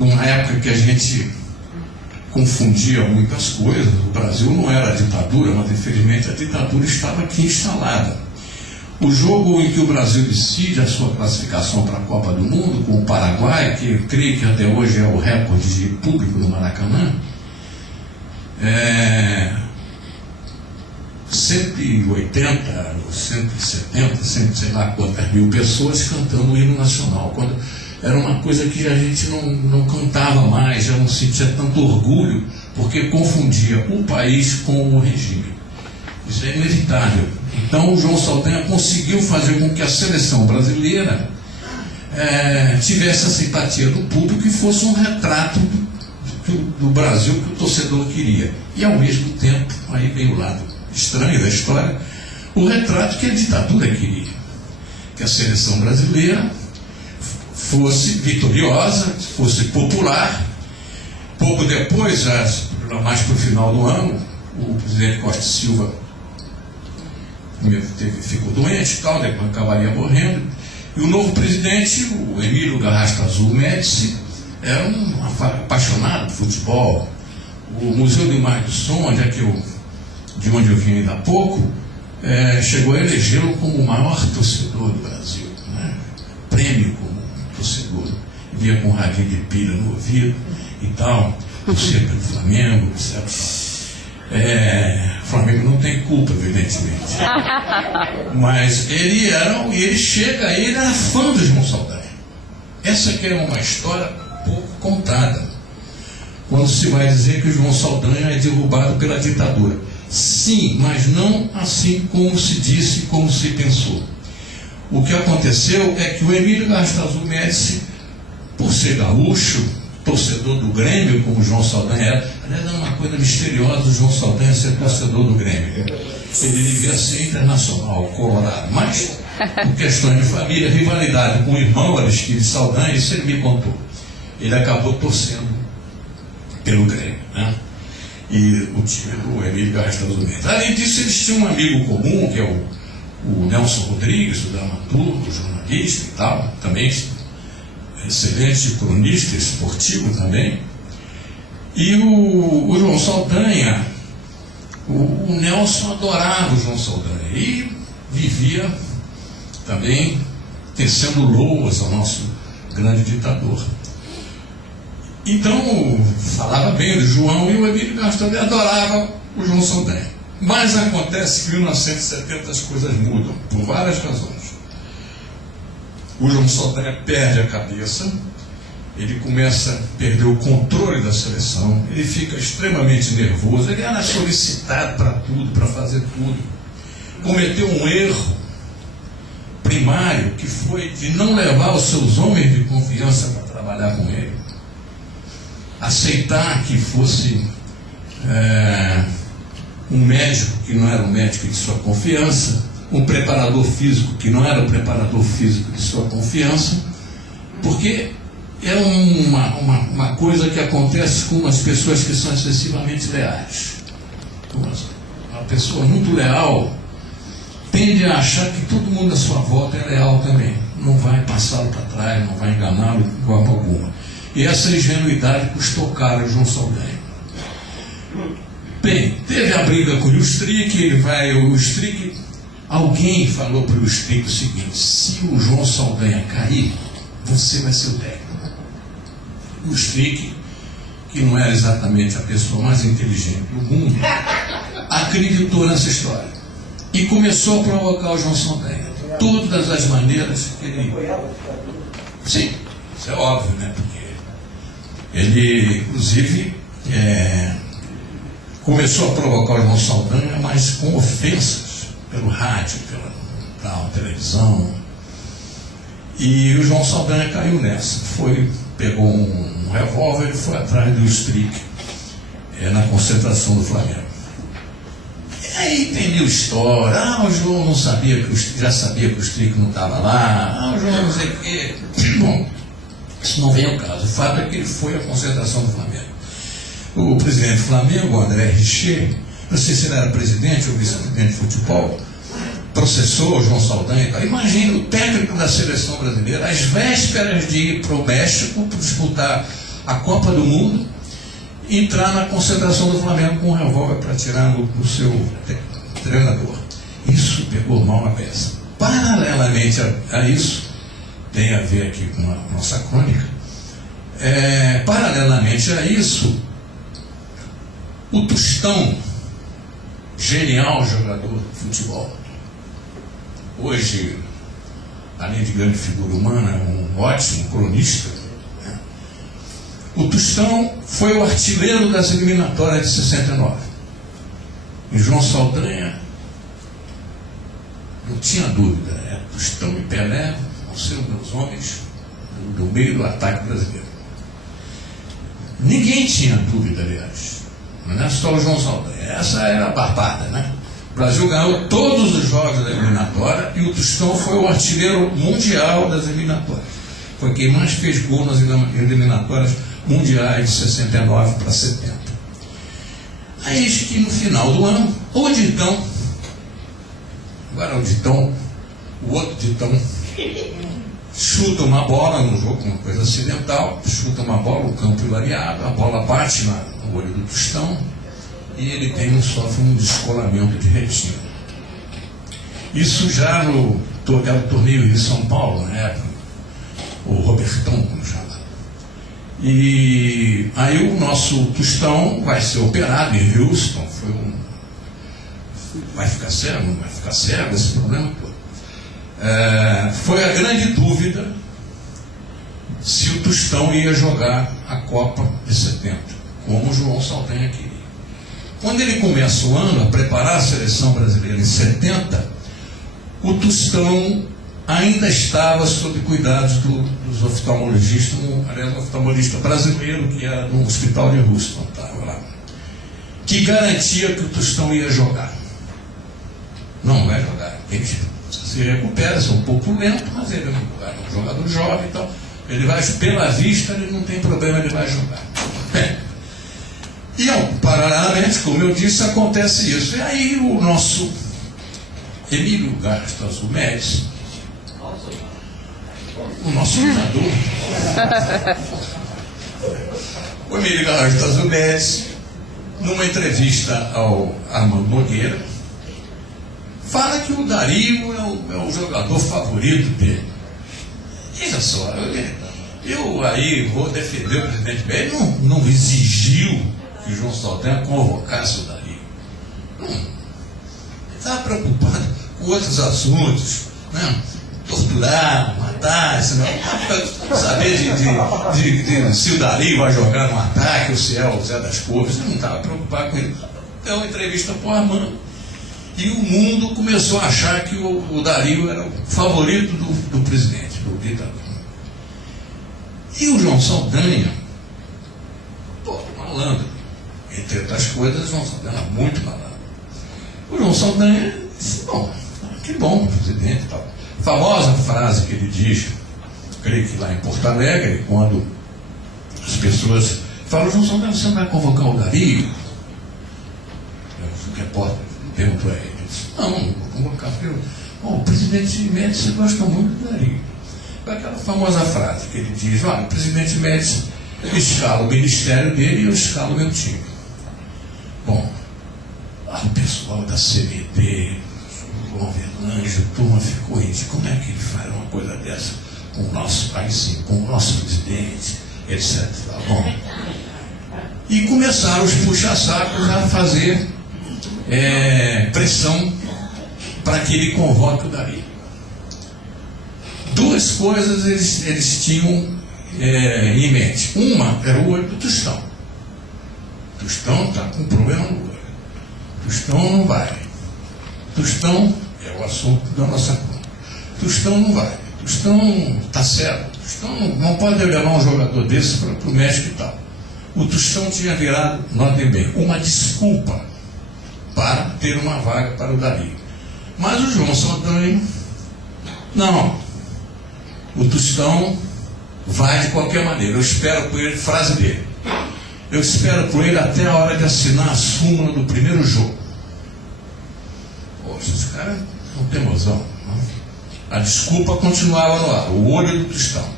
numa época que a gente confundia muitas coisas. O Brasil não era ditadura, mas infelizmente a ditadura estava aqui instalada. O jogo em que o Brasil decide a sua classificação para a Copa do Mundo com o Paraguai, que eu creio que até hoje é o recorde de público no Maracanã, 180, 170, sei lá quantas mil pessoas cantando o hino nacional. Quando era uma coisa que a gente não cantava mais, já não sentia tanto orgulho, porque confundia o país com o regime. Isso é inevitável. Então o João Saldanha conseguiu fazer com que a seleção brasileira tivesse a simpatia do público e fosse um retrato do Brasil que o torcedor queria. E ao mesmo tempo, aí vem o lado estranho da história, o retrato que a ditadura queria. Que a seleção brasileira fosse vitoriosa, fosse popular. Pouco depois, mais para o final do ano, o presidente Costa e Silva ficou doente e tal, depois acabaria morrendo. E o novo presidente, o Emílio Garrastazu Azul Médici, era um apaixonado por futebol. O Museu de Imagem do Som, de onde eu vim ainda há pouco, chegou a elegê-lo como o maior torcedor do Brasil, né? Prêmio como torcedor. Via com um radinho de pilha no ouvido e tal, torcia pelo Flamengo, etc. O Flamengo não tem culpa, evidentemente. Mas ele era fã do João Saldanha. Essa que é uma história pouco contada, quando se vai dizer que o João Saldanha é derrubado pela ditadura. Sim, mas não assim como se disse, como se pensou. O que aconteceu é que o Emílio Garrastazu Médici, por ser gaúcho, torcedor do Grêmio, como o João Saldanha era, aliás, era uma coisa misteriosa o João Saldanha ser torcedor do Grêmio. Ele devia ser internacional, colorado, mas por questões de família, rivalidade com o irmão Aristides Saldanha, isso ele me contou. Ele acabou torcendo pelo Grêmio, né? E o time do Emílio Garrastazu Médici. Além disso, eles tinham um amigo comum, que é o Nelson Rodrigues, o dramaturgo, jornalista e tal, também excelente cronista esportivo também. E o João Saldanha, o Nelson adorava o João Saldanha e vivia também tecendo loas ao nosso grande ditador. Então, falava bem do João, e o Emílio Garrastazu adorava o João Saldanha. Mas acontece que em 1970 as coisas mudam, por várias razões. O João Saldanha perde a cabeça, ele começa a perder o controle da seleção, ele fica extremamente nervoso, ele era solicitado para tudo, para fazer tudo. Cometeu um erro primário, que foi de não levar os seus homens de confiança para trabalhar com ele. Aceitar que fosse um médico que não era um médico de sua confiança, um preparador físico que não era o preparador físico de sua confiança, porque é uma coisa que acontece com as pessoas que são excessivamente leais. Uma pessoa muito leal tende a achar que todo mundo à sua volta é leal também, não vai passá-lo para trás, não vai enganá-lo de forma alguma. E essa ingenuidade custou caro a João Saldanha. Bem, teve a briga com o Strick, alguém falou para o Strick o seguinte: se o João Saldanha cair, você vai ser o técnico. O Strick, que não era exatamente a pessoa mais inteligente do mundo, acreditou nessa história e começou a provocar o João Saldanha de todas as maneiras que ele... Sim, isso é óbvio, né? Porque ele, inclusive, começou a provocar o João Saldanha, mas com ofensas pelo rádio, pela televisão. E o João Saldanha caiu nessa. Pegou um revólver e foi atrás do Strick na concentração do Flamengo. E aí entendeu a história. O João não sabia já sabia que o Strick não estava lá. O João não sei o quê. Bom, isso não vem ao caso. O fato é que ele foi à concentração do Flamengo. O presidente do Flamengo, o André Richer, não sei se ele era presidente ou vice-presidente de futebol, processou o João Saldanha. Imagina o técnico da seleção brasileira, às vésperas de ir para o México para disputar a Copa do Mundo, entrar na concentração do Flamengo com um revólver para atirar no seu treinador. Isso pegou mal na peça. Paralelamente a isso, tem a ver aqui com a nossa crônica, paralelamente a isso, o Tostão, genial jogador de futebol, hoje, além de grande figura humana, um ótimo cronista, né? O Tostão foi o artilheiro das eliminatórias de 69. E João Saldanha, não tinha dúvida, Tostão e Pelé vão ser os meus homens do meio do ataque brasileiro. Ninguém tinha dúvida, aliás. Não é só o João Saldanha. Essa era a barbada, né? O Brasil ganhou todos os jogos da eliminatória e o Tostão foi o artilheiro mundial das eliminatórias. Foi quem mais fez gol nas eliminatórias mundiais de 69 para 70. Aí que no final do ano, o Ditão, agora o outro Ditão, chuta uma bola no jogo, uma coisa acidental, chuta uma bola, o campo variado, a bola bate no olho do Tostão e ele sofre um descolamento de retina. Isso já no torneio de São Paulo, na época, o Robertão, como chama. E aí o nosso Tostão vai ser operado em Houston, vai ficar cego, não vai ficar cego, esse problema todo. Foi a grande dúvida se o Tostão ia jogar a Copa de 70, como o João Saldanha queria. Quando ele começa o ano a preparar a seleção brasileira em 70, o Tostão ainda estava sob cuidados dos oftalmologistas, aliás, um oftalmolista brasileiro que era no hospital de Houston, estava lá, que garantia que o Tostão ia jogar. Não vai jogar, ele se recupera, é um pouco lento, mas ele é um jogador jovem, então ele vai, pela vista, ele não tem problema, ele vai jogar. E paralelamente, como eu disse, acontece isso. E aí o nosso Emílio Garças Médici, o nosso treinador, o Emílio Garças Médici, numa entrevista ao Armando Nogueira, fala que o Dario é o jogador favorito dele. Veja só, eu aí vou defender o presidente Bem, ele não exigiu que João Saldanha convocasse o Dario. Ele estava preocupado com outros assuntos, né? Torturar, matar, saber se o Dario vai jogar no ataque ou se é o Zé das Couves. Ele não estava preocupado com ele. Então, entrevista para o Armando. E o mundo começou a achar que o Dario era o favorito do presidente, do ditador. E o João Saldanha, malandro, entre outras coisas, o João Saldanha era muito malandro. O João Saldanha disse, que bom, presidente, tal. Famosa frase que ele diz, creio que lá em Porto Alegre, quando as pessoas falam, João Saldanha, você não vai convocar o Dario? O repórter perguntou a ele, disse, não vou convocar. O presidente Médici gosta muito do Dario. Aquela famosa frase que ele diz, olha, o presidente Médici escala o ministério dele e eu escalo o meu time. Bom, o pessoal da CBD, o João Verlange, a turma ficou aí, como é que ele faz uma coisa dessa com o nosso país, sim, com o nosso presidente, etc. Bom, e começaram os puxa-sacos a fazer pressão para que ele convoque o Dario. Duas coisas eles tinham em mente. Uma era o olho do Tostão. O Tostão está com problema no olho. O Tostão não vai. O Tostão é o assunto da nossa conta. O Tostão não vai. O Tostão está cego. O Tostão não pode levar um jogador desse para o México e tal. O Tostão tinha virado, notem bem, uma desculpa para ter uma vaga para o Dario. Mas o João Saldanha, não. O Tostão vai de qualquer maneira. Eu espero por ele, frase dele, eu espero por ele até a hora de assinar a súmula do primeiro jogo. Poxa, esse cara não tem mozão. Não? A desculpa continuava no ar, o olho do Tostão.